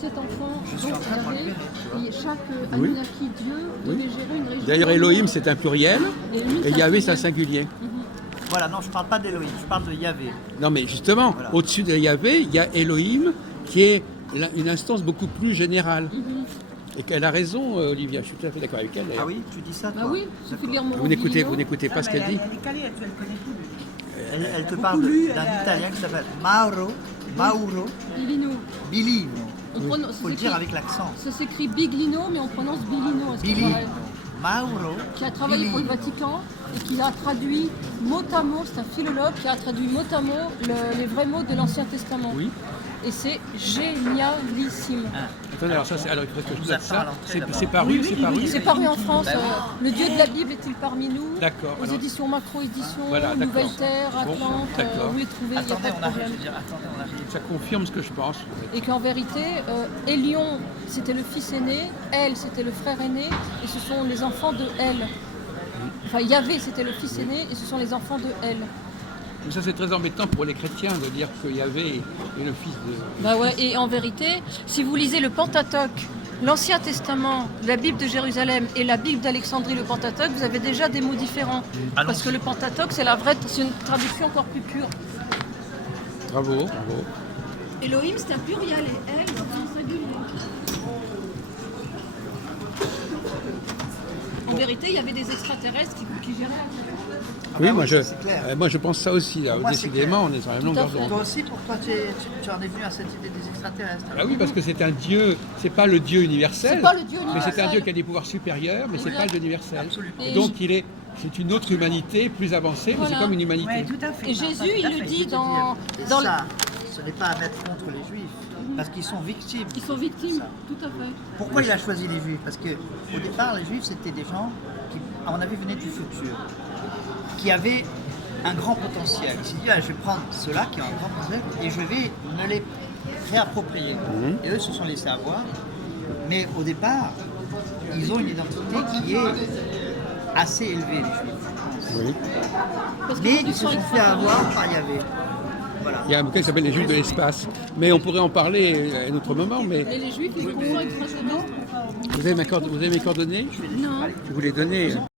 cet enfant, Je suis en train de il y m'enlever, avait, et chaque Oui. Anunnaki Dieu devait gérer une région. D'ailleurs, Elohim, c'est un pluriel, Elohim, et c'est un Yahvé, c'est un pluriel. singulier. Voilà, non, je parle pas d'Elohim, je parle de Yahvé. Non, mais justement, Voilà. au-dessus de Yahvé, il y a Elohim, qui est une instance beaucoup plus générale. Et qu'elle a raison, Olivia, je suis tout à fait d'accord avec elle. Ah d'ailleurs. oui, tu dis ça toi? Ah oui, il suffit de lire Vous n'écoutez Morandini. pas ce qu'elle dit. Elle est calée, elle connaît tout. Elle te beaucoup parle lu, d'un elle a- Italien qui s'appelle Mauro Bilino. Billino. On prononce- Faut le dire avec l'accent. Ça s'écrit Biglino, mais on prononce Bilino. est-ce que Billino. pareil Mauro Qui a travaillé pour le Billino. Vatican et qui a traduit mot à mot, c'est un philologue qui a traduit mot à mot les vrais mots de l'Ancien Testament. Oui. Et c'est génialissime. Attendez, alors ça, c'est alors il faut que je Nous note attend à ça. l'entrée, d'abord. C'est paru, c'est paru. C'est paru en France. Ben Le Dieu de la Bible est-il parmi nous? D'accord. Aux alors- éditions Macro Éditions, Voilà, Nouvelle d'accord. Terre, Bon, Atlante, d'accord. vous les trouvez, il n'y a Attendez, pas de on arrive, je problème. veux dire, attendez, on arrive. Ça confirme ce que je pense. Et qu'en vérité, Élion, c'était le fils aîné, Elle, c'était le frère aîné, et ce sont les enfants de Elle. Enfin, Yahvé, c'était le fils aîné, et ce sont les enfants de Elle. Mais ça, c'est très embêtant pour les chrétiens de dire que Yahvé est le fils de... Bah ouais, et en vérité, si vous lisez le Pentateuque, l'Ancien Testament, la Bible de Jérusalem et la Bible d'Alexandrie, le Pentateuque, vous avez déjà des mots différents. Parce que le Pentateuque, c'est c'est une traduction encore plus pure. Bravo, bravo. Elohim, c'est un pluriel, et Elle, c'est un singulier. En vérité, il y avait des extraterrestres qui géraient la Oui, bah moi, oui, je, ça, c'est clair. moi je pense ça aussi. Là. Moi, c'est Décidément, on est sur la même Tout à longueur fait. d'onde. Toi aussi, pourquoi tu en es venu à cette idée des extraterrestres? Ah oui, parce que c'est un Dieu, c'est pas le Dieu universel, C'est pas le Dieu mais c'est un universel. Dieu qui a des pouvoirs supérieurs, mais c'est pas le Dieu universel. Absolument. Et Donc c'est une autre humanité plus avancée, mais Voilà. c'est comme une humanité. Oui, tout à fait. Et ça, Jésus, tout il à le fait. dit Et dans ça, ce n'est pas à mettre contre les Juifs, parce qu'ils sont victimes. Ils sont victimes, Ça. tout à fait. Pourquoi il a choisi les Juifs? Parce que au départ, les Juifs, c'était des gens qui, à mon avis, venaient du futur, qui avaient un grand potentiel. Il s'est dit, ah, je vais prendre ceux-là qui ont un grand potentiel et je vais me les réapproprier. Et eux se sont laissés avoir. Mais au départ, ils ont une identité qui est assez élevée, les Juifs, je pense. Oui. Parce Mais que ils se sont fait avoir par Yahvé. Voilà. Il y a un bouquin qui s'appelle Les Juifs de l'espace. Mais on pourrait en parler à un autre moment. Mais Et les Juifs, ils sont extraterrestres. vous avez mes coordonnées? Non. Je vous les donner.